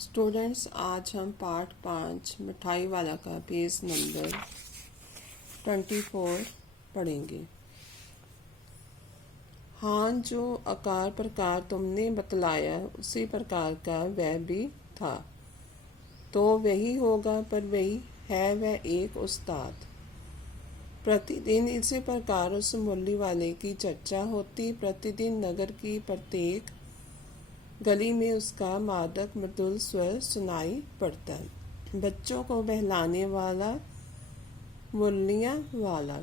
Students, आज हम part 5 मिठाई वाला का पेज नंबर 24 पढ़ेंगे। हाँ, जो आकार प्रकार तुमने बतलाया उसी प्रकार का वह भी था, तो वही होगा, पर वही है वह एक उस्ताद। प्रतिदिन इसी प्रकार उस मुरली वाले की चर्चा होती। प्रतिदिन नगर की प्रत्येक गली में उसका मादक मृदुल स्वर सुनाई पड़ता। बच्चों को बहलाने वाला मुरलियाँ वाला।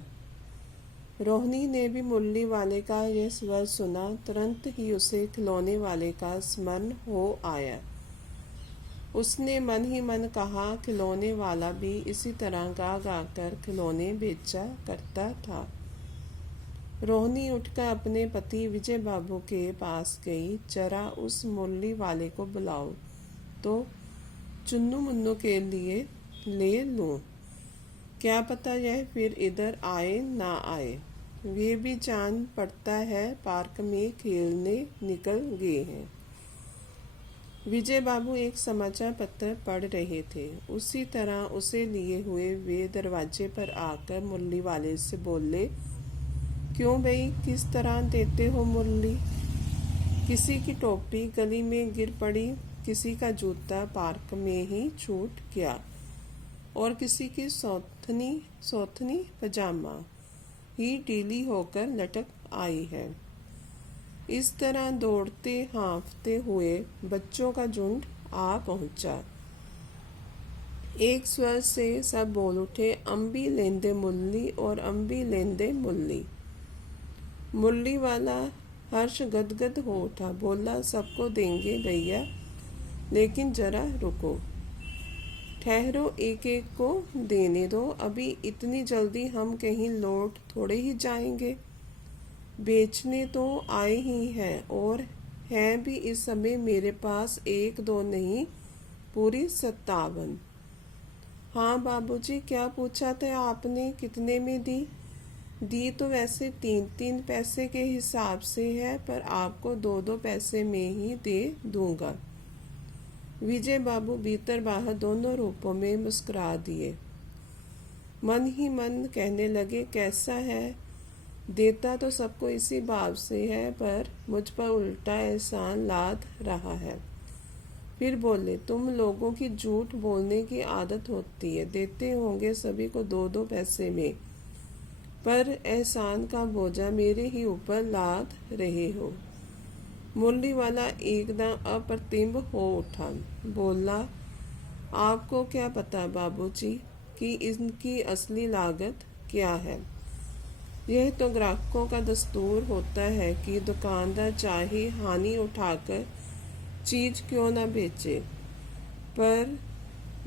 रोहिणी ने भी मुरली वाले का यह स्वर सुना, तुरंत ही उसे खिलौने वाले का स्मरण हो आया। उसने मन ही मन कहा, खिलौने वाला भी इसी तरह गा गा कर खिलौने बेचा करता था। रोहिणी उठकर अपने पति विजय बाबू के पास गई। जरा उस मुरली वाले को बुलाओ तो चुन्नू मुन्नू के लिए ले लूं। क्या पता यह फिर इधर आए ना आए। वे भी जान पड़ता है पार्क में खेलने निकल गए हैं। विजय बाबू एक समाचार पत्र पढ़ रहे थे। उसी तरह उसे लिए हुए वे दरवाजे पर आकर मुरली वाले से बोले, क्यों भाई, किस तरह देते हो मुरली? किसी की टोपी गली में गिर पड़ी, किसी का जूता पार्क में ही छूट गया और किसी की सौथनी पजामा ही ढीली होकर लटक आई है। इस तरह दौड़ते हाँफते हुए बच्चों का झुंड आ पहुंचा। एक स्वर से सब बोल उठे, अम्बी लेंदे मुरली और अम्बी लेंदे मुरली। मुरली वाला हर्ष गदगद हो उठा, बोला, सबको देंगे भैया, लेकिन जरा रुको, ठहरो, एक एक को देने दो। अभी इतनी जल्दी हम कहीं लौट थोड़े ही जाएंगे। बेचने तो आए ही हैं, और हैं भी इस समय मेरे पास एक दो नहीं, पूरी 57। हाँ बाबूजी, क्या पूछा था आपने, कितने में दी? दी तो वैसे 3-3 पैसे के हिसाब से है, पर आपको 2-2 पैसे में ही दे दूंगा। विजय बाबू भीतर बाहर दोनों रूपों में मुस्कुरा दिए। मन ही मन कहने लगे, कैसा है, देता तो सबको इसी भाव से है, पर मुझ पर उल्टा एहसान लाद रहा है। फिर बोले, तुम लोगों की झूठ बोलने की आदत होती है, देते होंगे सभी को 2-2 पैसे में, पर एहसान का बोझा मेरे ही ऊपर लाद रहे हो। मुरली वाला एकदम अप्रतिम हो उठा, बोला, आपको क्या पता बाबूजी कि इनकी असली लागत क्या है? यह तो ग्राहकों का दस्तूर होता है कि दुकानदार चाहे हानि उठाकर चीज क्यों ना बेचे, पर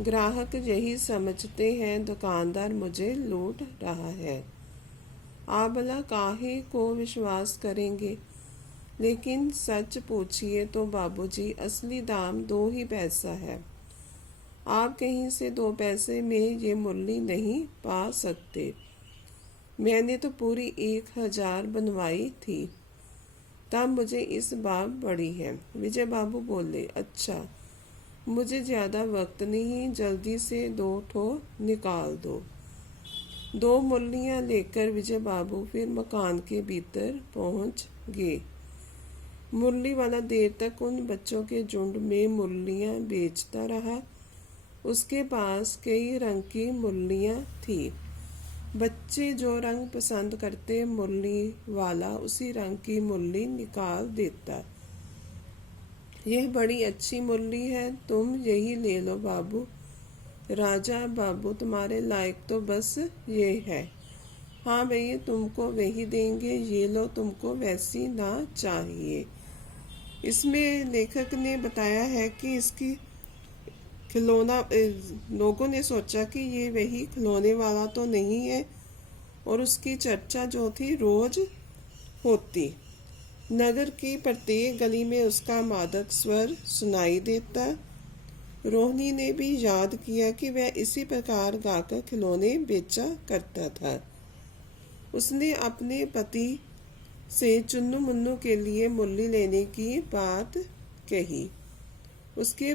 ग्राहक यही समझते हैं दुकानदार मुझे लूट रहा है। आप भला काहे को विश्वास करेंगे? लेकिन सच पूछिए तो बाबूजी, असली दाम 2 ही पैसा है। आप कहीं से 2 पैसे में ये मुरली नहीं पा सकते। मैंने तो पूरी 1000 बनवाई थी, तब मुझे इस बात पड़ी है। विजय बाबू बोले, अच्छा, मुझे ज़्यादा वक्त नहीं, जल्दी से 2 ठो निकाल दो। 2 मुरलियाँ लेकर विजय बाबू फिर मकान के भीतर पहुंच गए। मुरली वाला देर तक उन बच्चों के झुंड में मुरलियाँ बेचता रहा। उसके पास कई रंग की मुरलियाँ थी। बच्चे जो रंग पसंद करते, मुरली वाला उसी रंग की मुरली निकाल देता। यह बड़ी अच्छी मुरली है, तुम यही ले लो बाबू। राजा बाबू, तुम्हारे लायक तो बस ये है। हाँ भैया, तुमको वही देंगे, ये लो, तुमको वैसी ना चाहिए। इसमें लेखक ने बताया है कि इसकी खिलौना लोगों ने सोचा कि ये वही खिलौने वाला तो नहीं है, और उसकी चर्चा जो थी रोज होती। नगर की प्रत्येक गली में उसका मादक स्वर सुनाई देता। रोहिणी ने भी याद किया कि वह इसी प्रकार गाकर खिलौने बेचा करता था। उसने अपने पति से चुन्नू मुन्नू के लिए मुरली लेने की बात कही। उसके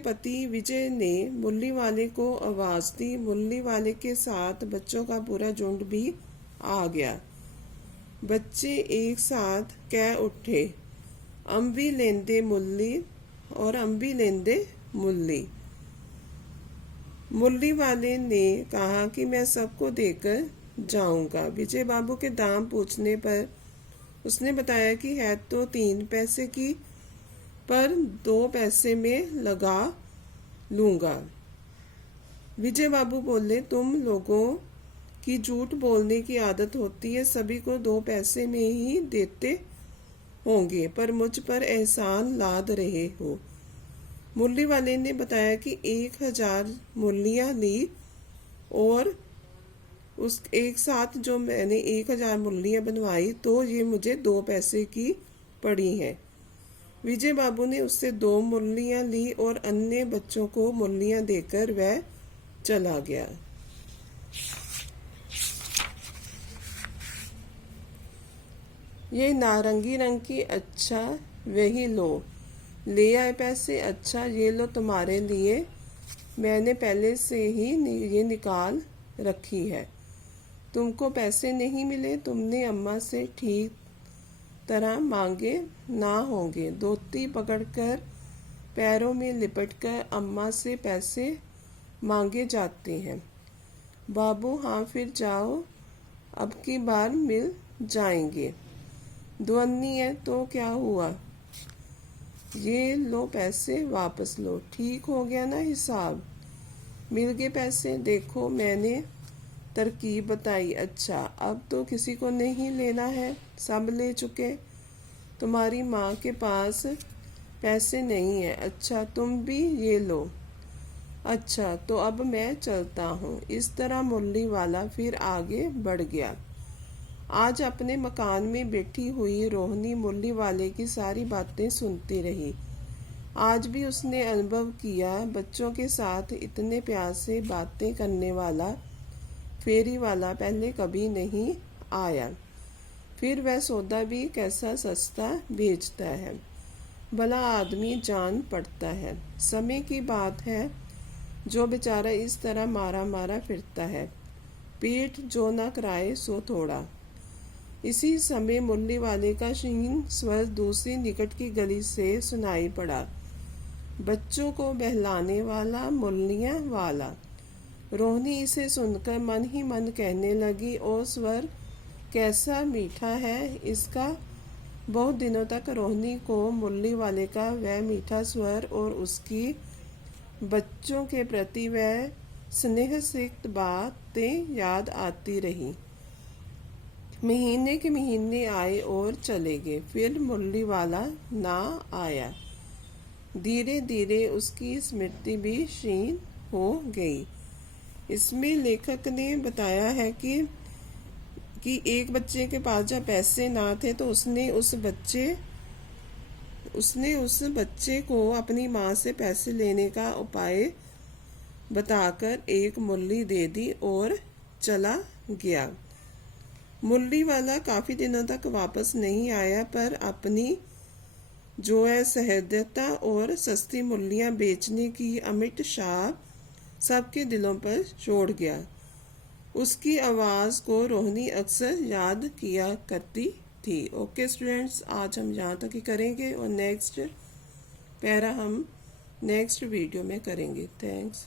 पति विजय ने मुरली वाले को आवाज़ दी। मुरली वाले के साथ बच्चों का पूरा झुंड भी आ गया। बच्चे एक साथ कह उठे, अंबी लेंदे मुरली और अंबी लेंदे मुरली। मुरली वाले ने कहा कि मैं सबको देकर जाऊंगा। विजय बाबू के दाम पूछने पर उसने बताया कि है तो 3 पैसे की, पर 2 पैसे में लगा लूंगा। विजय बाबू बोले, तुम लोगों की झूठ बोलने की आदत होती है, सभी को 2 पैसे में ही देते होंगे, पर मुझ पर एहसान लाद रहे हो। मुरली वाले ने बताया कि 1000 मुरलियाँ ली और उस एक साथ जो मैंने 1000 मुरलियाँ बनवाई तो ये मुझे 2 पैसे की पड़ी हैं। विजय बाबू ने उससे 2 मुरलियाँ ली और अन्य बच्चों को मुरलियाँ देकर वह चला गया। ये नारंगी रंग की, अच्छा वही लो। ले आए पैसे, अच्छा ये लो तुम्हारे लिए, मैंने पहले से ही ये निकाल रखी है। तुमको पैसे नहीं मिले, तुमने अम्मा से ठीक तरह मांगे ना होंगे। धोती पकड़कर पैरों में लिपटकर अम्मा से पैसे मांगे जाते हैं। बाबू, हाँ फिर जाओ, अब की बार मिल जाएंगे। दुअन्नी है तो क्या हुआ, ये लो पैसे वापस लो। ठीक हो गया ना हिसाब, मिल गए पैसे। देखो मैंने तरकीब बताई। अच्छा, अब तो किसी को नहीं लेना है, सब ले चुके। तुम्हारी माँ के पास पैसे नहीं है, अच्छा तुम भी ये लो। अच्छा तो अब मैं चलता हूँ। इस तरह मुरली वाला फिर आगे बढ़ गया। आज अपने मकान में बैठी हुई रोहनी मुरली वाले की सारी बातें सुनती रही। आज भी उसने अनुभव किया, बच्चों के साथ इतने प्यार से बातें करने वाला फेरी वाला पहले कभी नहीं आया। फिर वह सौदा भी कैसा सस्ता बेचता है, भला आदमी जान पड़ता है। समय की बात है जो बेचारा इस तरह मारा मारा फिरता है, पेट जो न कराए सो थोड़ा। इसी समय मुरली वाले का क्षीण स्वर दूसरी निकट की गली से सुनाई पड़ा। बच्चों को बहलाने वाला, मुरलियाँ वाला। रोहनी इसे सुनकर मन ही मन कहने लगी, ओ स्वर कैसा मीठा है इसका। बहुत दिनों तक रोहनी को मुरली वाले का वह मीठा स्वर और उसकी बच्चों के प्रति वह स्नेह सिक्त बातें याद आती रही। महीने के महीने आए और चले गए, फिर मुरली वाला ना आया। धीरे धीरे उसकी स्मृति भी क्षीण हो गई। इसमें लेखक ने बताया है कि एक बच्चे के पास जब पैसे ना थे तो उसने उस बच्चे को अपनी माँ से पैसे लेने का उपाय बताकर एक मुरली दे दी और चला गया। मुरली वाला काफ़ी दिनों तक वापस नहीं आया, पर अपनी जो है सहृदयता और सस्ती मुरलियाँ बेचने की अमिट शाह सबके दिलों पर छोड़ गया। उसकी आवाज़ को रोहनी अक्सर याद किया करती थी। ओके स्टूडेंट्स, आज हम यहाँ तक ही करेंगे और नेक्स्ट पैरा हम नेक्स्ट वीडियो में करेंगे। थैंक्स।